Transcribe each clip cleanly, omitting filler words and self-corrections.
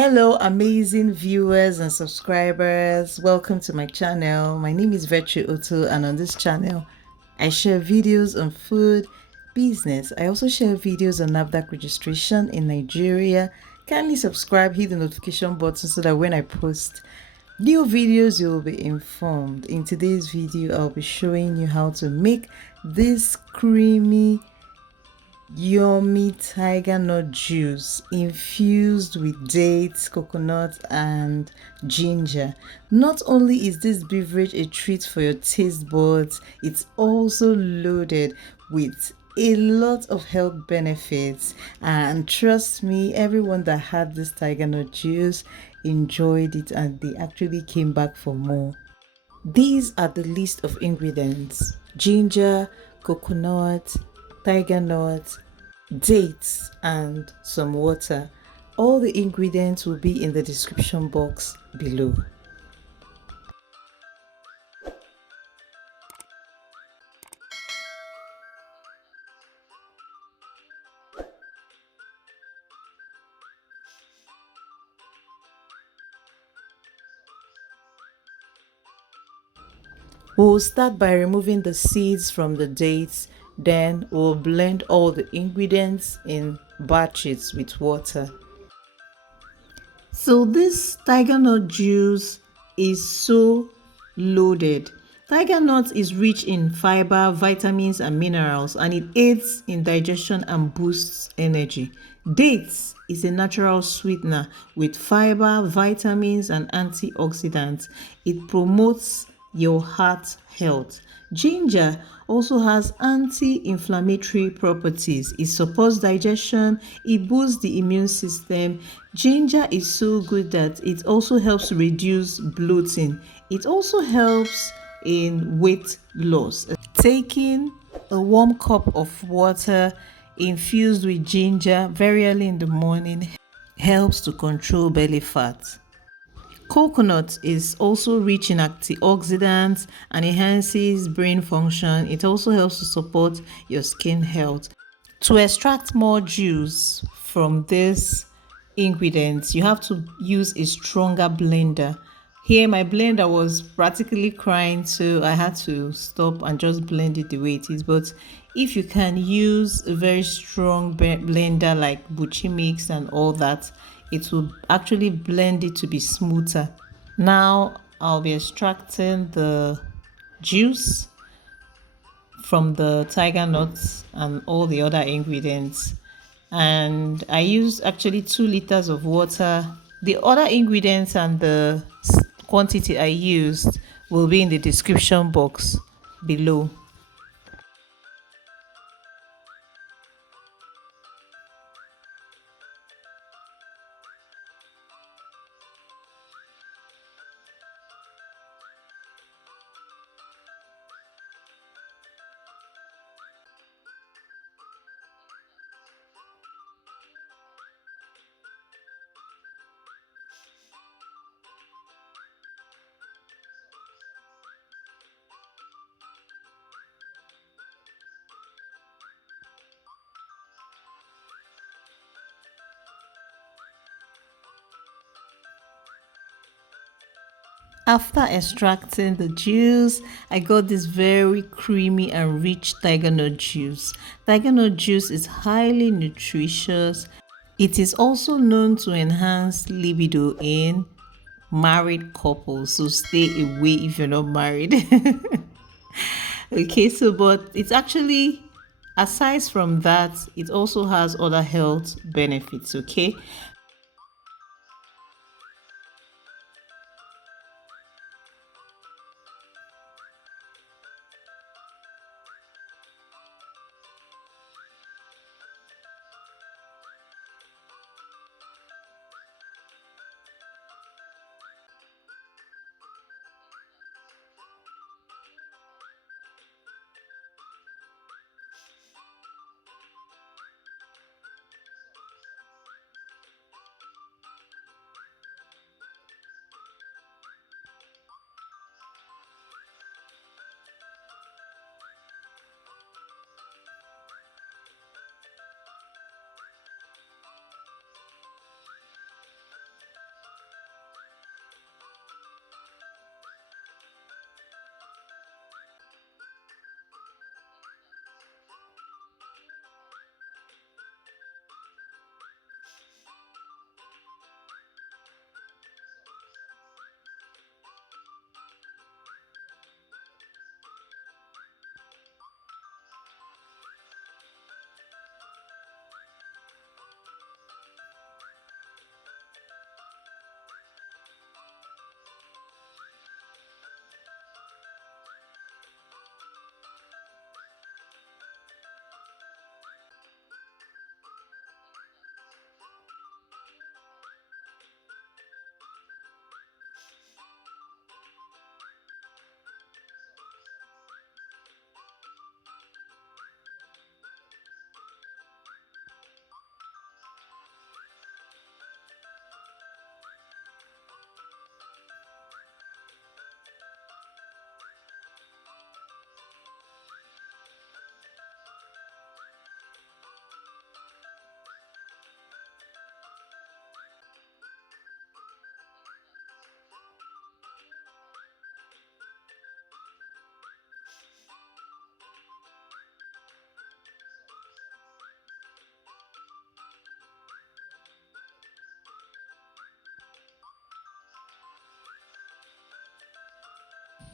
Hello, amazing viewers and subscribers. Welcome to my channel. My name is Virtue Otto, and on this channel, I share videos on food, business. I also share videos on NAFDAC registration in Nigeria. Kindly subscribe, hit the notification button so that when I post new videos, you will be informed. In today's video, I'll be showing you how to make this creamy yummy tiger nut juice infused with dates, coconut, and ginger. Not only is this beverage a treat for your taste buds, it's also loaded with a lot of health benefits. And trust me, everyone that had this tiger nut juice enjoyed it and they actually came back for more. These are the list of ingredients: ginger, coconut, tiger nut, dates, and some water. All the ingredients will be in the description box below. We'll start by removing the seeds from the dates, then we'll blend all the ingredients in batches with water. So this tiger nut juice is so loaded. Tiger nut is rich in fiber, vitamins, and minerals, and it aids in digestion and boosts energy. Dates is a natural sweetener with fiber, vitamins, and antioxidants. It promotes your heart health. Ginger also has anti-inflammatory properties. It supports digestion, it boosts the immune system. Ginger is so good that it also helps reduce bloating. It also helps in weight loss. Taking a warm cup of water infused with ginger very early in the morning helps to control belly fat. Coconut is also rich in antioxidants and enhances brain function. It also helps to support your skin health. To extract more juice from this ingredients, you have to use a stronger blender. Here, my blender was practically crying, so I had to stop and just blend it the way it is. But if you can use a very strong blender like Buchi Mix and all that, it will actually blend it to be smoother. Now, I'll be extracting the juice from the tiger nuts and all the other ingredients, and I used actually 2 liters of water. The other ingredients and the quantity I used will be in the description box below. After extracting the juice, I got this very creamy and rich tiger nut juice. Tiger nut juice is highly nutritious. It is also known to enhance libido in married couples, so stay away if you're not married. Okay, so but it's actually, aside from that, it also has other health benefits. Okay,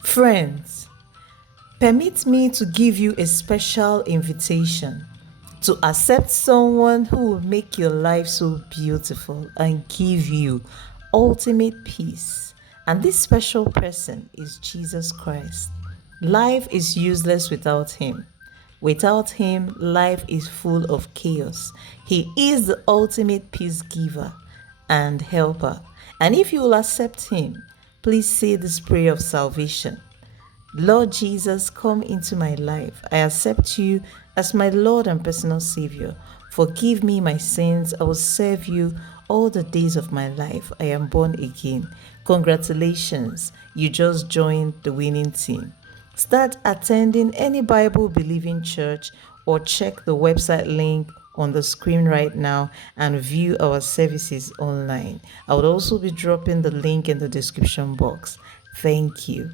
Friends, permit me to give you a special invitation to accept someone who will make your life so beautiful and give you ultimate peace. And this special person is Jesus Christ. Life is useless without him. Without him, life is full of chaos. He is the ultimate peace giver and helper. And if you will accept him, please say this prayer of salvation. Lord Jesus, come into my life. I accept you as my Lord and personal Savior. Forgive me my sins. I will serve you all the days of my life. I am born again. Congratulations, you just joined the winning team. Start attending any Bible believing church or check the website link on the screen right now and view our services online. I would also be dropping the link in the description box. Thank you.